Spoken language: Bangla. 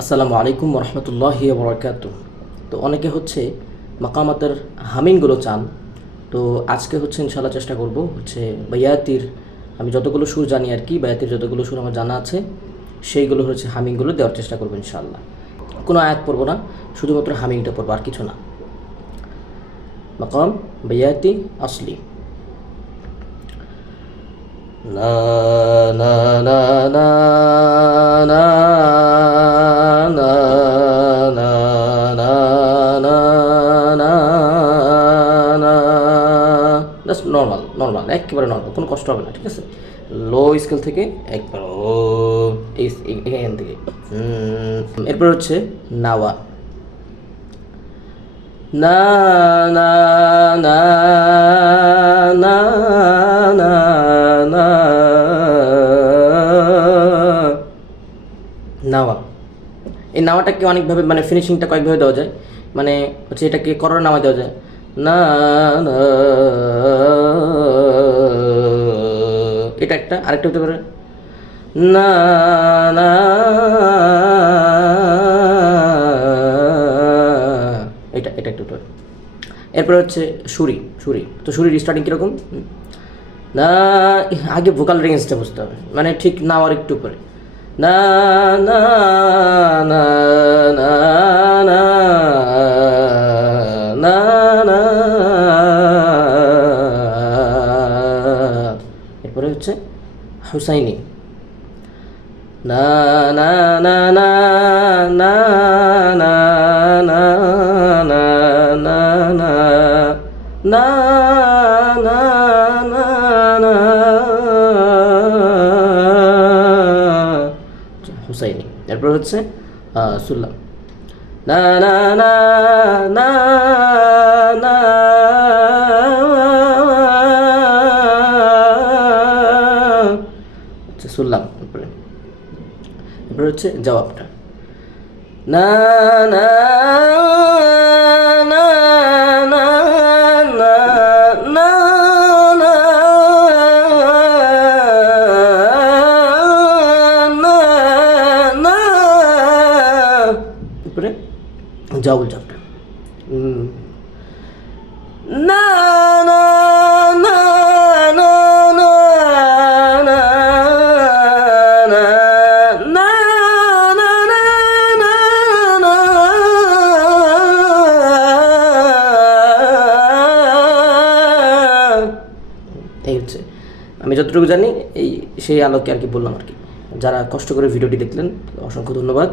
আসসালামু আলাইকুম রহমতুল্লাহি বরকাতুহ। তো অনেকে হচ্ছে মাকামাতের হামিংগুলো চান। তো আজকে হচ্ছে ইনশাল্লাহ চেষ্টা করব হচ্ছে বায়াতির, আমি যতগুলো সুর জানি আর কি, বায়াতির যতগুলো সুর আমার জানা আছে সেইগুলো হচ্ছে হামিংগুলো দেওয়ার চেষ্টা করবো ইনশাল্লাহ। কোনো আয়াত পড়বো না, শুধুমাত্র হামিংটা পড়বো, আর কিছু না। মাকাম বায়াতি আসলি না না না না না না না না না না না, জাস্ট নর্মাল নর্মাল, একেবারে নর্মাল, কোনো কষ্ট হবে না, ঠিক আছে। লো স্কেল থেকে একবার ও এখান থেকে এরপর হচ্ছে নাওয়া না না না না না না নাওয়া। এই নাওয়াটাকে অনেকভাবে মানে ফিনিশিংটা কয়েকভাবে দেওয়া যায়, মানে হচ্ছে এটাকে করোনা নামা দেওয়া যায় না না, এটা একটা। আরেকটা হতে পারে না না, এটা এটা একটু। এরপরে হচ্ছে সুরি সুরি। তো সুরির স্টার্টিং কীরকম? না, আগে ভোকাল রেঞ্জটা বুঝতে হবে, মানে ঠিক নাওয়ার একটু উপরে না না না না না না না। এরপরে হচ্ছে হুসাইনি না না না না না না না না না না না না না না, হুসাইনি। এরপর হচ্ছে সুল্লাম না না না না না, সুল্লাম। এরপরে এরপরে হচ্ছে জবাবটা না না না না না না না না না, এরপরে জবাব জবটা না না না না না না না না না না না, এই হচ্ছে আমি যতটুকু জানি, এই সেই আলোকে আর কি বললাম আর কি। যারা কষ্ট করে ভিডিওটি দেখলেন অসংখ্য ধন্যবাদ।